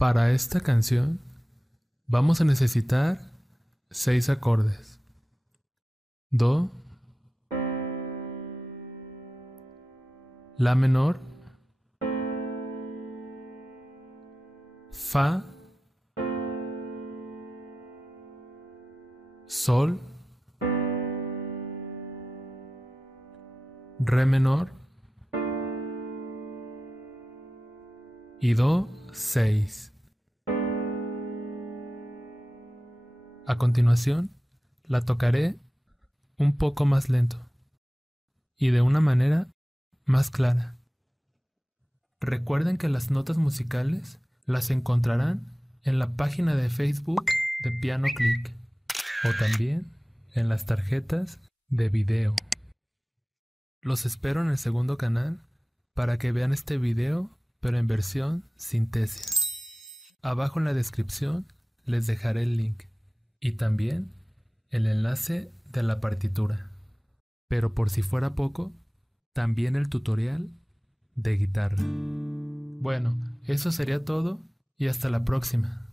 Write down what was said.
Para esta canción vamos a necesitar 6 acordes. Do, La menor, Fa, Sol, Re menor y Do 6. A continuación, la tocaré un poco más lento y de una manera más clara. Recuerden que las notas musicales las encontrarán en la página de Facebook de Piano Click o también en las tarjetas de video. Los espero en el segundo canal para que vean este video, pero en versión Synthesia. Abajo en la descripción les dejaré el link y también el enlace de la partitura. Pero por si fuera poco, también el tutorial de guitarra. Bueno, eso sería todo y hasta la próxima.